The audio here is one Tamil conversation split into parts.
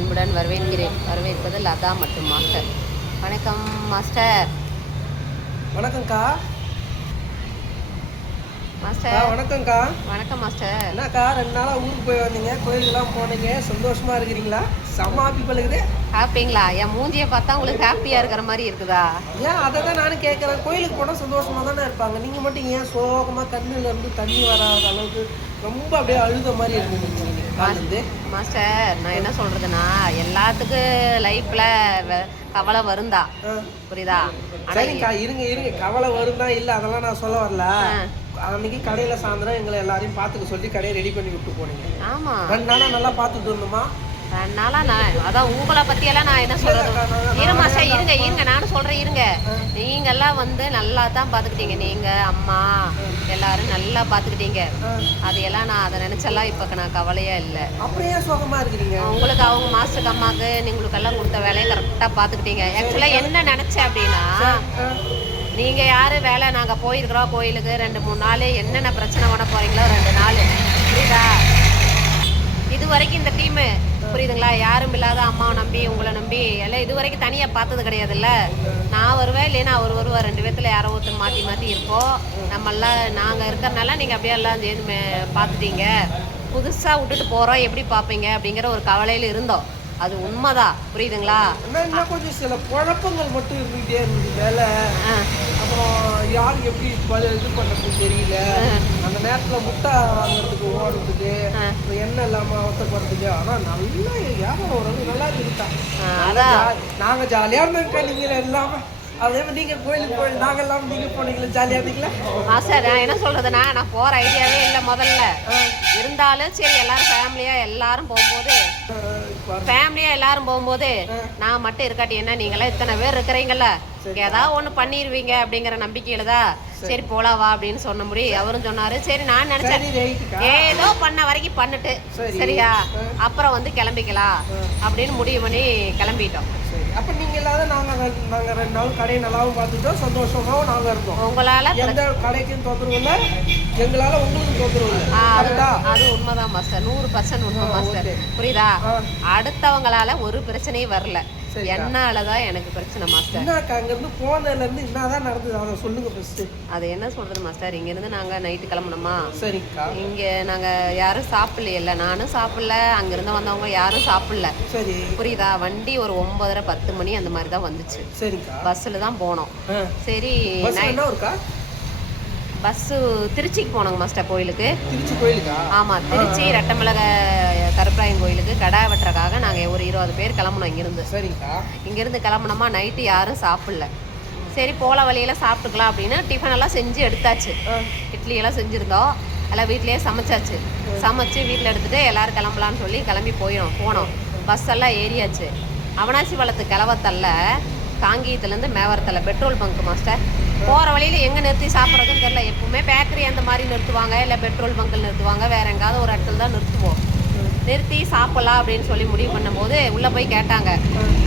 அன்புடன் வரவேற்கிறேன். வரவேற்பது லதா மற்றும் மாஸ்டர். வணக்கம் மாஸ்டர். வணக்கம்க்கா. மாஸ்டர் வணக்கம்க்கா. வணக்கம் மாஸ்டர். என்னக்கா 2 நாளாக ஊருக்கு போய் வந்தீங்க, கோயிலுக்கெல்லாம் போனீங்க, சந்தோஷமா இருக்கிறீங்களா? செம்ம ஹாப்பி பழுகுது. ஹாப்பிங்களா? என் மூஞ்சியை பார்த்தா உங்களுக்கு ஹாப்பியாக இருக்கிற மாதிரி இருக்குதா? ஏன் அதை தான் நானும் கேட்குறேன். கோயிலுக்கு போனால் சந்தோஷமாக தானே இருப்பாங்க. நீங்கள் மட்டும் ஏன் சோகமாக கண்ணிலேருந்து தண்ணி வராத அளவுக்கு ரொம்ப அப்படியே அழுத மாதிரி இருக்குது மாஸ்டர்? நான் என்ன சொல்றதுன்னா, எல்லாத்துக்கும் லைஃப்ல கவலை வருந்தா, புரியுதா? சரிங்கக்கா, இருங்க கவலை வருந்தா இல்லை, அதெல்லாம் நான் சொல்ல வரல. அன்னைக்கு கடையில சாயந்தரம் எங்களை எல்லாரையும் பார்த்துக்க சொல்லி கடையை ரெடி பண்ணி விட்டு போனீங்க. ஆமா, 2 நாளா நல்லா பார்த்துட்டு இருந்தோமா? 2 நாளா நான் அதான் உங்களை பற்றியெல்லாம் நான் என்ன சொல்றது. இரு மாஸ்டர், இருங்க நானும் சொல்றேன். இருங்க, நீங்கெல்லாம் வந்து நல்லா தான் பார்த்துக்கிட்டீங்க. நீங்க அம்மா எல்லாரும் நல்லா பார்த்துக்கிட்டீங்க. அதையெல்லாம் நான் அதை நினைச்செல்லாம் இப்போ நான் கவலையா இல்லை. அப்படியே சோகமா இருக்கிறீங்க. உங்களுக்கு அவங்க மாஸ்டருக்கு அம்மாவுக்கு நீங்களுக்கெல்லாம் கொடுத்த வேலையை கரெக்டாக பார்த்துக்கிட்டீங்க. ஆக்சுவலாக என்ன நினச்சேன் அப்படின்னா, நீங்கள் யார் வேலை, நாங்கள் போயிருக்கிறோம் கோயிலுக்கு 2-3 நாள், என்னென்ன பிரச்சனை பண்ண போகிறீங்களோ 2 நாள், புரியுதா? இது வரைக்கும் இந்த டீமு, புரியுதுங்களா, யாரும் இல்லாத அம்மாவை நம்பி உங்களை நம்பி எல்லாம் இது வரைக்கும் தனியாக பார்த்தது கிடையாதுல்ல. நான் வருவேன், இல்லைன்னா அவர் வருவார், 2 பேர்த்தில் யாரோ ஒருத்தர் மாற்றி இருப்போம். நம்மெல்லாம் நாங்கள் இருக்கிறனால நீங்கள் அப்படியே எல்லாம் சேர்ந்து பார்த்துட்டீங்க. புதுசாக விட்டுட்டு போகிறோம், எப்படி பார்ப்பீங்க அப்படிங்கிற ஒரு கவலையில் இருந்தோம். அது உண்மைதான், புரியுதுங்களா? கொஞ்சம் சில குழப்பங்கள் மட்டும் இருந்துகிட்டே இருந்தது வேலை. அப்புறம் யார் எப்படி இது பண்ணுறதுக்கு தெரியல. அந்த நேரத்தில் முட்டை வாங்குறதுக்கு ஓடுறதுக்கு, எண்ணெய் இல்லாமல் அவசரப்படுறதுக்கு. ஆனால் நல்லா வியாபாரம் ஓரளவு நல்லா இருக்குதா. அதான் நாங்கள் ஜாலியாக இருந்தோம்க்கா. நீங்கள் இல்லாமல் அதே மாதிரி நீங்கள் கோயிலுக்கு போய் நாங்கள் இல்லாமல் நீங்கள் போனீங்களா? ஜாலியாக இருந்தீங்களா? சார், நான் என்ன சொல்கிறதுன்னா, நான் போகிற ஐடியாவே இல்லை முதல்ல. இருந்தாலும் சரி, எல்லாரும் ஃபேமிலியாக எல்லாரும் போகும்போது நான் மட்டும் இருக்காட்டி என்ன, நீங்களாம் இத்தனை பேர் இருக்கிறீங்கள, ஏதாவது ஒன்று பண்ணிடுவீங்க அப்படிங்கிற நம்பிக்கையில தான் சரி போலாம் வா அப்படின்னு சொன்ன முடி. அவரும் சொன்னாரு. சரி, நான் நினைச்சேன் ஏதோ பண்ண வரைக்கும் பண்ணிட்டு சரியா, அப்புறம் வந்து கிளம்பிக்கலாம் அப்படின்னு முடிவு பண்ணி கிளம்பிட்டோம். அப்ப நீங்க இல்லாத நாங்க 2 நாள் கடையை நல்லாவும் பார்த்துட்டோம், சந்தோஷமாவும் நாங்க இருந்தோம். உங்களால எந்த கடைக்கும் தொந்தரவு இல்லை, எங்களால உங்களுக்கு தொந்தரவு இல்லை. அது உண்மைதான் மாஸ்டர், 100% உண்மை மாஸ்டர், புரியுதா? அடுத்தவங்களால ஒரு பிரச்சனையும் வரல, என்னாலதான் எனக்கு பிரச்சனை மாஸ்டர். அங்க இருந்து போனதுல இருந்து என்னதான் நடந்தது அதை சொல்லுங்க ஃபர்ஸ்ட். அது என்ன சொல்றது மாஸ்டர், இங்க இருந்து நாங்க நைட்டு கிளம்பணுமா? சரிக்கா. இங்க நாங்க யாரும் சாப்பிடல, நானும் சாப்பிடல, அங்க இருந்து வந்தவங்க யாரும் சாப்பிடல. சரி, புரியுதா? வண்டி ஒரு 9:30-10 மணி அந்த மாதிரி தான் வந்துச்சு. சரிக்கா. பஸ்ல தான் போனோம். சரி, பஸ்ஸு திருச்சிக்கு போனோங்க மாஸ்டர், கோயிலுக்கு. திருச்சி கோயிலுக்கா? ஆமாம், திருச்சி ரெட்டமலக கருப்பராயன் கோயிலுக்கு கடை வெட்டுறக்காக நாங்கள் ஒரு 20 பேர் கிளம்பணும் இங்கேருந்து. சரிங்கக்கா. இங்கேருந்து கிளம்புனோமா, நைட்டு யாரும் சாப்பிடல. சரி, போல வழியெல்லாம் சாப்பிட்டுக்கலாம் அப்படின்னு டிஃபன் எல்லாம் செஞ்சு எடுத்தாச்சு. இட்லியெல்லாம் செஞ்சுருந்தோம், எல்லாம் வீட்லேயே சமைச்சாச்சு. சமைச்சு வீட்டில் எடுத்துகிட்டு எல்லோரும் கிளம்பலான்னு சொல்லி கிளம்பி போனோம். பஸ் எல்லாம் ஏறியாச்சு. அவனாசி வளத்து கிளவத்தல்ல, காங்கேயத்துலேருந்து மேவரத்தில் பெட்ரோல் பங்க் மாஸ்டர். போகிற வழியில் எங்கே நிறுத்தி சாப்பிட்றதுன்னு தெரில. எப்பவுமே பேக்கரி அந்த மாதிரி நிறுத்துவாங்க, இல்லை பெட்ரோல் பங்கில் நிறுத்துவாங்க, வேறு எங்காவது ஒரு இடத்துல தான் நிறுத்துவோம். நிறுத்தி சாப்பிட்லாம் அப்படின்னு சொல்லி முடிவு பண்ணும்போது உள்ளே போய் கேட்டாங்க.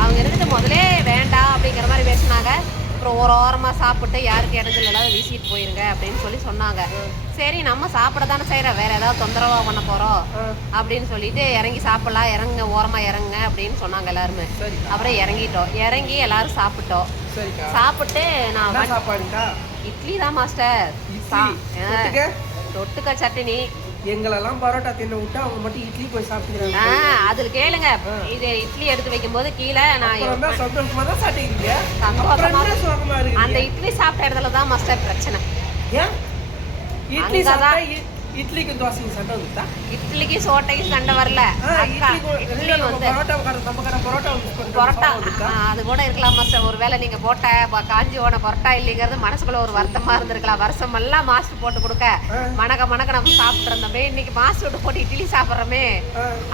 அவங்க இருந்துட்டு முதலே வேண்டாம் அப்படிங்கிற மாதிரி பேசினாங்க. அப்புறம் ஓரமாக சாப்பிட்டு யாருக்கு இடத்துல எல்லாம் வீசிட்டு போயிருங்க அப்படின்னு சொல்லி சொன்னாங்க. சரி, நம்ம சாப்பிட தானே செய்கிறோம், வேறு ஏதாவது தொந்தரவாக பண்ண போகிறோம் அப்படின்னு சொல்லிட்டு இறங்கி சாப்பிட்லாம், இறங்குங்க, ஓரமாக இறங்குங்க அப்படின்னு சொன்னாங்க எல்லாருமே. அப்புறம் இறங்கி எல்லாரும் சாப்பிட்டோம். சாப்பிட்டு நான் இட்லி தான் மாஸ்டர், தொட்டுக்க சட்னி. எங்களெல்லாம் பரோட்டா தின்ன விட்டு அவங்க மட்டும் இட்லி போய் சாப்பிட்டுக்கிறாங்க. அதுல கேளுங்க, இது இட்லி எடுத்து வைக்கும் போது கீழே நான் சந்தோஷமா தான் சாப்பிட்டீங்க. அந்த இட்லி சாப்பிட்ட இடத்துல தான் மாஸ்டர் பிரச்சனை. ஏன் இட்லி சாப்பிட்டா இட்லிக்கு தோசைக்கு சண்டை வந்துட்டா? இட்லிக்கு சோட்டைக்கு சண்டை வரல. இட்லி வந்து பரோட்டா அது கூட இருக்கலாம் மாஸ்டர். ஒருவேளை நீங்க போட்ட காஞ்சி போன பரோட்டா இல்லைங்கிறது மனசுக்குள்ள ஒரு வருத்தமா இருந்திருக்கலாம். வருஷம் எல்லாம் மாஸ்டர் போட்டு கொடுக்க மணக்க நம்ம சாப்பிட்டு இருந்தோமே, இன்னைக்கு மாஸ்டர் விட்டு போட்டு இட்லி சாப்பிட்றோமே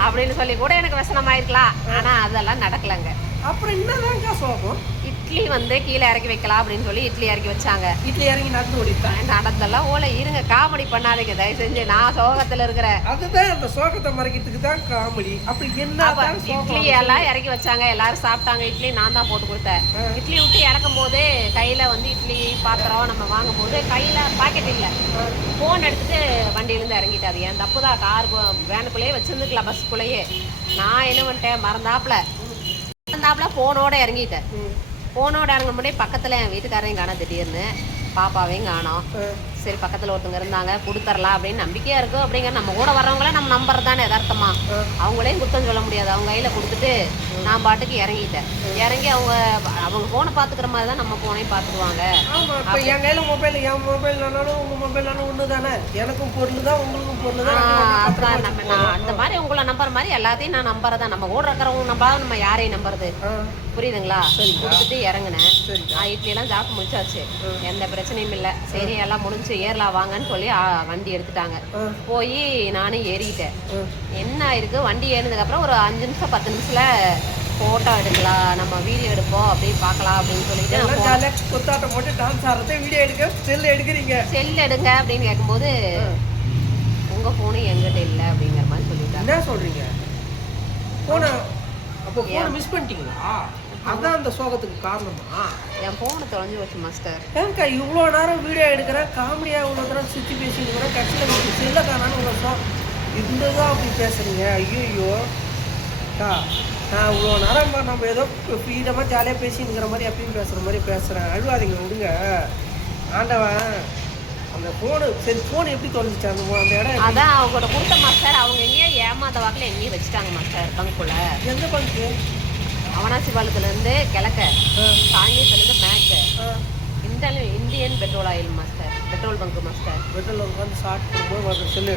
அப்படின்னு சொல்லி கூட எனக்கு விசனமாயிருக்கலாம். ஆனா அதெல்லாம் நடக்கலங்க. அப்புறம் என்னதாங்க சோகம்? இட்லி வந்து கீழே இறக்கி வைக்கலாம் அப்படின்னு சொல்லி இட்லி இறக்கி வச்சாங்க. இட்லி இறங்கி நடந்து ஓடிட்டேன். நடந்தெல்லாம் ஓலை. இருங்க, காமெடி பண்ணாதீங்க தயவு செஞ்சு, நான் சோகத்துல இருக்கிறேன். அதுதான் அந்த சோகத்தை மறைக்கிறதுக்கு தான் காமெடி. அப்படி என்ன இட்லி எல்லாம் இறக்கி வச்சாங்க, எல்லாரும் சாப்பிட்டாங்க. இட்லி நான் தான் போட்டு கொடுத்தேன். இட்லி விட்டு இறக்கும் போது கையில வந்து இட்லி பாத்திரம் நம்ம வாங்கும் போது கையில பாக்கெட் இல்லை, போன் எடுத்துட்டு வண்டியிலேருந்து இறங்கிட்டாரு. என் தப்பு தான். கார் வேனுக்குள்ளேயே வச்சிருந்துக்கலாம், பஸ்ஸுக்குள்ளேயே. நான் என்ன பண்ணிட்டேன், மறந்தாப்புல ஃபோனோட இறங்கிட்டேன். ஃபோனோட இறங்க முடியும் பக்கத்தில் என் வீட்டுக்காரையும் காணோம், திடீர்னு பாப்பாவையும் காணோம். சரி பக்கத்தில் ஒருத்தவங்க இருந்தாங்க, கொடுத்துடலாம் அப்படின்னு நம்பிக்கையாக இருக்கும். அப்படிங்கிற நம்ம கூட வர்றவங்கள நம்ம நம்பர் தானே யதார்த்தமா, அவங்களையும் குத்தம் சொல்ல முடியாது. அவங்க கையில் கொடுத்துட்டு நான் பாட்டுக்கு இறங்கிட்டேன். இறங்கி அவங்க ஃபோனை பார்த்துக்கிற மாதிரி தான் நம்ம ஃபோனையும் பார்த்துக்குவாங்க. இப்போ என் கையில் மொபைல், என் மொபைல்னாலும் உங்கள் மொபைல்னாலும் ஒன்று தானே, எனக்கும் பொருள் தான் உங்களுக்கும் பொருள் தான். அப்புறம் நான் அந்த மாதிரி உங்களை நம்புற மாதிரி எல்லாத்தையும் நான் நம்புறதா, நம்ம கூட இருக்கிறவங்க நம்பாத நம்ம யாரையும் நம்புறது, புரியுதுங்களா? கொடுத்துட்டு இறங்கினேன். இட்லி எல்லாம் சாப்பிட்டு முடிச்சாச்சு, எந்த பிரச்சனையும் இல்லை. சரி எல்லாம் முடிஞ்சு ஏறலாம் வாங்கன்னு சொல்லி வண்டி எடுத்துட்டாங்க. போய் நானும் ஏறிக்கிட்டேன். என்ன ஆயிருக்கு, வண்டி ஏறினதுக்கு அப்புறம் ஒரு 5 நிமிஷம் 10 நிமிஷத்துல போட்டோ எடுக்கலாம், நம்ம வீடியோ எடுப்போம் அப்படின்னு பார்க்கலாம் அப்படின்னு சொல்லிட்டு குத்தாட்டம் போட்டு டான்ஸ் ஆடுறதை வீடியோ எடுக்க செல் எடுக்கிறீங்க. செல் எடுங்க அப்படின்னு கேட்கும்போது உங்க போனு எங்கிட்ட இல்லை அப்படிங்கிற மாதிரி சொல்லிட்டாங்க. என்ன சொல்றீங்க? போன அப்போ போன மிஸ் பண்ணிட்டீங்களா? அதான் அந்த சோகத்துக்கு காரணமா? என் போனை தொலைஞ்சு வச்சு மாஸ்டர். ஏங்கா இவ்வளோ நேரம் வீடியோ எடுக்கிறேன், காமெடியாக இவ்வளோ நேரம் சுற்றி பேசிக்கிறேன், கட்சியில் செல்ல காணான்னு உங்களை இருந்ததுதான் அப்படி பேசுறீங்க? ஐயோ அக்கா, நான் இவ்வளோ நேரம் நம்ம ஏதோ ஃப்ரீடமாக ஜாலியாக பேசிங்கிற மாதிரி அப்பயும் பேசுகிற மாதிரி பேசுகிறேன். அழுவாதீங்க விடுங்க. ஆண்டவன் அந்த ஃபோனு, சரி ஃபோன் எப்படி தொலைஞ்சிச்சு அந்த இடம்? அதான் அவங்களோட கொடுத்த மாஸ்டர், அவங்க எங்கேயோ ஏமாந்த வாக்கில் எங்கேயும் வச்சுட்டாங்க மாஸ்டர். பங்குக்குள்ள எந்த பங்கு? அவனாசி பாலத்துலேருந்து கிழக்க, சாங்கியத்துலேருந்து மேக்கு, Indian petrol oil master, petrol bunk master. Petrol வந்து ஷார்ட் பண்ணும்போது செல்லு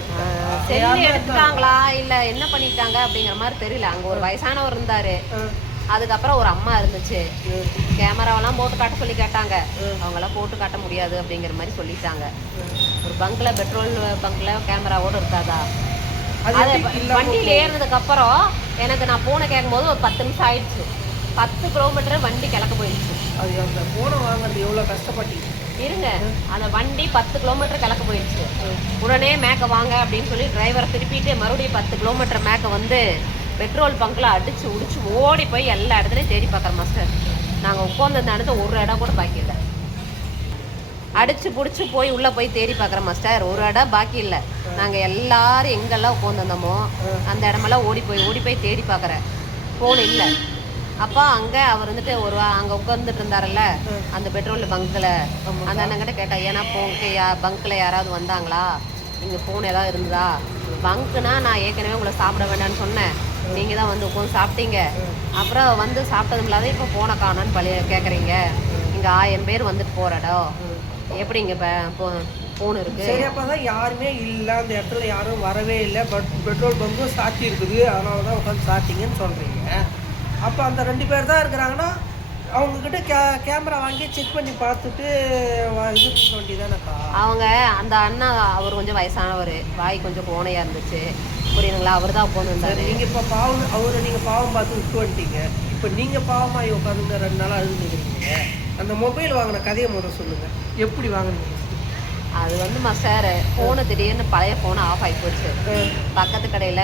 எடுத்துட்டாங்களா இல்லை என்ன பண்ணிட்டாங்க அப்படிங்கிற மாதிரி தெரியல. அங்கே ஒரு வயசானவர் இருந்தார், அதுக்கப்புறம் ஒரு அம்மா இருந்துச்சு. கேமராவெல்லாம் போட்டு காட்ட சொல்லி கேட்டாங்க, அவங்களாம் போட்டு காட்ட முடியாது அப்படிங்கிற மாதிரி சொல்லிட்டாங்க. ஒரு பங்க்ல, பெட்ரோல் பங்க்ல கேமராவோட இருக்காதா? அது வண்டியில் ஏறினதுக்கு அப்புறம் எனக்கு நான் போனை கேட்கும்போது ஒரு 10 நிமிஷம் ஆயிடுச்சு. 10 கிலோமீட்டர் வண்டி கிழக்க போயிடுச்சு. அது அந்த போனை வாங்குறது எவ்வளோ கஷ்டப்பட்டீங்க இருங்க. அந்த வண்டி 10 கிலோமீட்டர் கிழக்க போயிடுச்சு. உடனே மேக்க வாங்க அப்படின்னு சொல்லி டிரைவரை திருப்பிட்டு மறுபடியும் 10 கிலோமீட்டர் மேக்க வந்து பெட்ரோல் பங்க்ல அடிச்சு உடிச்சு ஓடி போய் எல்லா இடத்துலையும் தேடி பார்க்குறோம் மாஸ்டர். நாங்கள் உட்காந்து இடத்த ஒரு இடம் கூட பாக்கி இல்லை. அடிச்சு பிடிச்சி போய் உள்ளே போய் தேடி பார்க்குறோம் மாஸ்டர், ஒரு இடம் பாக்கி இல்லை. நாங்கள் எல்லாரும் எங்கெல்லாம் உட்காந்துருந்தோமோ அந்த இடமெல்லாம் ஓடி போய் தேடி பார்க்குறேன், ஃபோன் இல்லை. அப்போ அங்கே அவர் வந்துட்டு அங்கே உட்காந்துட்டு இருந்தாரல்ல அந்த பெட்ரோல் பங்க்கில், அந்த அண்ணங்கிட்ட கேட்டேன், ஏன்னா பங்க்கில் யாராவது வந்தாங்களா, இங்கே ஃபோன் ஏதாவது இருந்ததா? பங்க்குனா நான் ஏற்கனவே உங்களை சாப்பிட வேண்டாம்னு சொன்னேன், நீங்கள் தான் வந்து உட்காந்து சாப்பிட்டீங்க. அப்புறம் வந்து சாப்பிட்டதும் இல்லாத இப்போ ஃபோனை காணான்னு கேட்குறீங்க. இங்கே 1000 பேர் வந்துட்டு போகிற இடம், எப்படி இங்கே ஃபோன் இருக்குது? சரி, அப்போ தான் யாருமே இல்லை, அந்த இடத்துல யாரும் வரவே இல்லை, பெட்ரோல் பங்கும் சாத்தி இருக்குது, அதனால தான் உட்காந்து சாத்திங்கன்னு சொல்கிறீங்க. அப்போ அந்த 2 பேர் தான் இருக்கிறாங்கன்னா அவங்கக்கிட்ட கேமரா வாங்கி செக் பண்ணி பார்த்துட்டு இது பண்ண வேண்டியதானக்கா? அவங்க அந்த அண்ணா அவர் கொஞ்சம் வயசானவர், வாய் கொஞ்சம் கோணையாக இருந்துச்சு, புரியுதுங்களா? அவர் தான் உட்காந்து இருந்தார். நீங்கள் இப்போ பாவம், அவரை நீங்கள் பாவம் பார்த்து விட்டு வந்துட்டீங்க. இப்போ நீங்கள் பாவமாகி உட்காந்துங்க 2 நாளாக அழுதுக்கிறீங்க. அந்த மொபைல் வாங்கின கதையை முதல்ல சொல்லுங்கள், எப்படி வாங்கினீங்க? அது வந்து மாஸ்டர் ஃபோனு திடீர்னு பழைய ஃபோனு ஆஃப் ஆகி போச்சு. பக்கத்து கடையில்,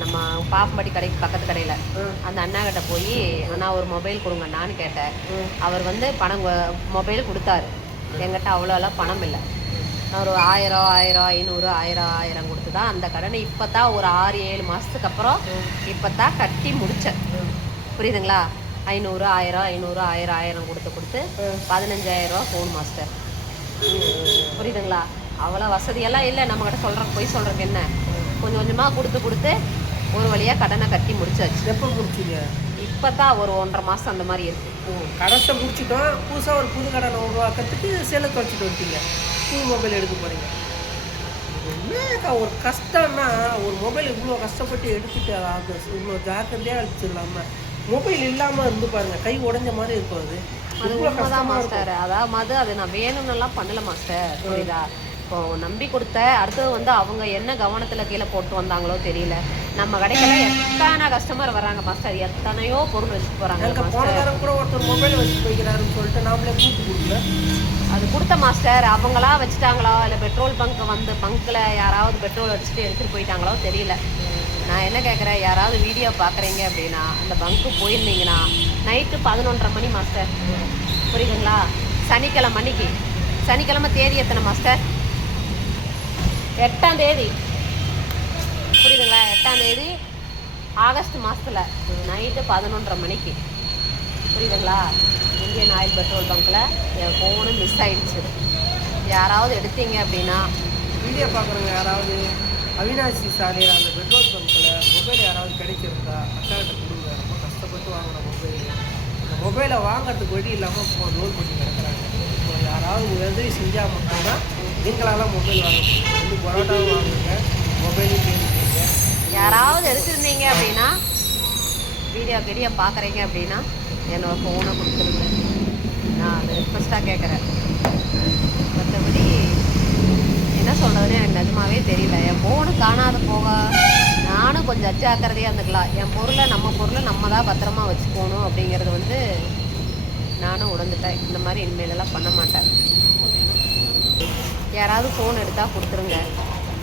நம்ம பாப்பம்பட்டி கடைக்கு பக்கத்து கடையில் அந்த அண்ணா கிட்ட போய் அண்ணா ஒரு மொபைல் கொடுங்கண்ணான்னு கேட்டேன். அவர் வந்து மொபைல் கொடுத்தாரு. எங்கிட்ட அவ்வளோலாம் பணம் இல்லை. நான் ஒரு 1000, 500, 1000 கொடுத்து தான் அந்த கடனை இப்போ தான் ஒரு 6-7 மாதத்துக்கு அப்புறம் இப்போ தான் கட்டி முடித்தேன், புரியுதுங்களா? 500, 1000 கொடுத்து 15,000 ரூபா ஃபோன் மாஸ்டர், புரியுதுங்களா? அவ்வளோ வசதியெல்லாம் இல்லை நம்மக்கிட்ட. போய் சொல்கிறதுக்கு என்ன, கொஞ்சம் கொஞ்சமாக கொடுத்து ஒரு வழியாக கடனை கட்டி முடிச்சாச்சு. எப்போ முடிச்சிங்க? இப்போ தான் ஒரு 1.5 மாதம் அந்த மாதிரி இருக்கு. கடத்தை முடிச்சிட்டோம், புதுசாக ஒரு புது கடனை உருவாக்கிறதுக்கு செல்லை தொலைச்சிட்டு வந்துட்டீங்க, புது மொபைல் எடுக்க போகிறீங்க. என்னக்கா ஒரு கஷ்டம்னா, ஒரு மொபைல் இவ்வளோ கஷ்டப்பட்டு எடுத்துட்டு அது இவ்வளோ ஜாக்கிரதையாக அடிச்சிடலாமல் மொபைல் இல்லாமல் இருந்து பாருங்க, கை உடஞ்ச மாதிரி இருக்கும். அது உண்மைதான் மாஸ்டர். அதாவது அது நான் வேணும்னுலாம் பண்ணல மாஸ்டர், புரியுதா? இப்போ நம்பி கொடுத்த அடுத்தது வந்து அவங்க என்ன கவனத்தில் கீழே போட்டு வந்தாங்களோ தெரியல. நம்ம கடைக்கெல்லாம் எத்தனை கஸ்டமர் வராங்க மாஸ்டர், எத்தனையோ பொருள் வச்சுட்டு போகிறாங்க. போன நேரம் கூட ஒருத்தர் மொபைல் வச்சுட்டு போய்க்கிறாருன்னு சொல்லிட்டு நாமளே கூட்டு கொடுக்கல. அது கொடுத்த மாஸ்டர் அவங்களா வச்சுட்டாங்களா, இல்லை பெட்ரோல் பங்க்கில் யாராவது பெட்ரோல் அடிச்சுட்டு எடுத்துகிட்டு போயிட்டாங்களோ தெரியல. நான் என்ன கேட்குறேன், யாராவது வீடியோ பார்க்குறீங்க அப்படின்னா அந்த பங்க்கு போயிருந்தீங்கன்னா நைட்டு 11:30 மணி மாஸ்டர், புரியுதுங்களா? சனிக்கிழமை தேதி எத்தனை மாஸ்டர்? 8ஆம் தேதி, புரியுதுங்களா? 8ஆம் தேதி ஆகஸ்ட் மாதத்தில் நைட்டு 11:30 மணிக்கு, புரியுதுங்களா? இந்தியன் ஆயில் பெட்ரோல் பங்க்கில் என் ஃபோனு மிஸ் ஆயிடுச்சு. யாராவது எடுத்தீங்க அப்படின்னா, வீடியோ பார்க்குறவங்க யாராவது அவினாசி சாலையில் அந்த பெட்ரோல் பங்க்கில் மொபைல் யாராவது கிடைச்சிருந்தா அக்காக்கிட்ட கொடுங்க. ரொம்ப கஷ்டப்பட்டு வாங்கின மொபைல். அந்த மொபைலை வாங்கிறதுக்கு வழி இல்லாமல் இப்போ லோன் பண்ணி கிடக்குறாங்க. இப்போ யாராவது உதவி செஞ்சால் மட்டும்தான் எங்களால் மொபைல் வாங்க முடியும். ரெண்டு பரோட்டாவும் வாங்குங்க, மொபைலும் கேட்டுருங்க. யாராவது எடுத்திருந்தீங்க அப்படின்னா, வீடியோ பார்க்குறீங்க அப்படின்னா என்னோடய ஃபோனை கொடுத்துருங்க. நான் அதை ரிக்வஸ்ட்டாக கேட்குறேன். மற்றபடி என்ன சொல்கிறதுன்னு எனக்கு நிஜமாவே தெரியல. என் ஃபோனு காணாத போக நானும் கொஞ்சம் அஜாக்கிரதையாக இருந்துக்கலாம். என் பொருளை நம்ம தான் பத்திரமா வச்சுக்கணும் அப்படிங்கிறது வந்து நானும் உணர்ந்துட்டேன். இந்த மாதிரி இனிமேலெல்லாம் பண்ண மாட்டேன். யாராவது ஃபோன் எடுத்தால் கொடுத்துருங்க,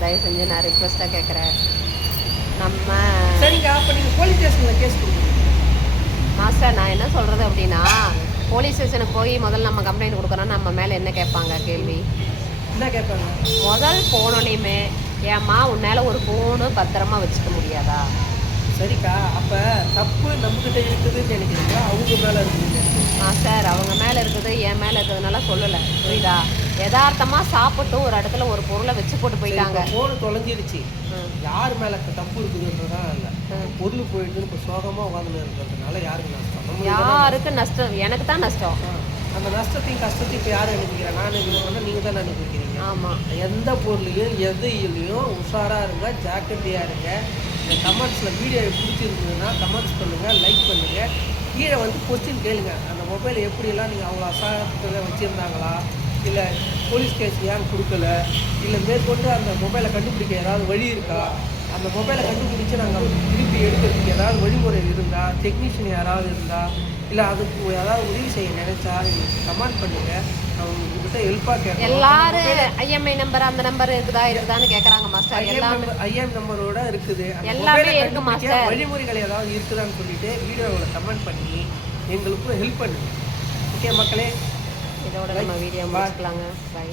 தயவு செஞ்சு. நான் ரிக்வெஸ்ட்டாக கேட்குறேன். நம்ம சரிங்க, அப்போ நீங்கள் போலீஸ் ஸ்டேஷனில் கேஸ் கொடுங்க. மாஸ்டர், நான் என்ன சொல்கிறது அப்படின்னா, போலீஸ் ஸ்டேஷனுக்கு போய் முதல்ல நம்ம கம்ப்ளைண்ட் கொடுக்குறோன்னா நம்ம மேலே என்ன கேட்பாங்க கேள்வி? என்ன கேட்பாங்க? முதல் போனோனையுமே, ஏம்மா உன்னால் ஒரு ஃபோனு பத்திரமா வச்சுக்க முடியாதா? சரிக்கா, அப்போ தப்பு நம்மக்கிட்ட இருக்குதுன்னு நினைக்கிறீங்களா அவங்க மேலே இருக்குதுன்னு? மாஸ்டர், அவங்க மேலே இருக்குது, என் மேலே இருக்கிறதுனால சொல்லலை, புரியுதா? யதார்த்தமாக சாப்பிட்டு ஒரு இடத்துல ஒரு பொருளை வச்சு போட்டு போயிட்டாங்க. ஃபோனு தொலைஞ்சிருச்சு, யார் மேலே தப்பு இருக்குதுன்றதான் இல்லை. பொருள் போயிட்டு இப்போ சோகமாக உட்காந்துன்னு இருக்கிறதுனால யாருக்கு நஷ்டம்? யாருக்கு நஷ்டம்? எனக்கு தான் நஷ்டம். அந்த நஷ்டத்தையும் கஷ்டத்தையும் இப்போ யார் அனுப்பிக்கிறேன்? நான் அனுப்பிக்கிறேன்னா நீங்கள் தான் அனுப்பிக்கிறீங்க. ஆமாம். எந்த பொருளையும் எதையிலையும் உஷாராக இருங்க, ஜாக்கிரதையாக இருங்க. இந்த கமெண்ட்ஸில் வீடியோ பிடிச்சிருந்ததுன்னா கமெண்ட்ஸ் பண்ணுங்கள், லைக் பண்ணுங்கள். கீழே வந்து கொஸ்டின் கேளுங்க. அந்த மொபைலை எப்படியெல்லாம் நீங்கள் அவ்வளோ அசாரத்தில் வச்சுருந்தாங்களா, இல்லை போலீஸ் கேஸ் ஏன் கொடுக்கல, இல்லை மேற்கொண்டு அந்த மொபைலை கண்டுபிடிக்க ஏதாவது வழி இருக்கா, அந்த மொபைலை கண்டுபிடிச்சி நாங்கள் திருப்பி எடுக்கிறதுக்கு ஏதாவது வழிமுறை இருந்தால், டெக்னீஷியன் யாராவது இருந்தால், இல்லை அதுக்கு ஏதாவது உதவி செய்ய நினைச்சா கமெண்ட் பண்ணுங்கள். நான் உங்ககிட்ட ஹெல்ப்பாக கேட்குறேன். எல்லாரும் ஐஎம்ஐ நம்பர் அந்த நம்பர் இருக்குதான்னு கேட்குறாங்க மாஸ்டர். ஐஎம் நம்பரோட இருக்குது, எல்லாமே இருக்கு மாஸ்டர். வழிமுறைகள் ஏதாவது இருக்குதான்னு சொல்லிட்டு வீடியோவில் கமெண்ட் பண்ணி எங்களுக்கும் ஹெல்ப் பண்ணுங்க. ஓகே மக்களே, இதோட நம்ம வீடியோ முடிச்சுக்கலாங்க. பை.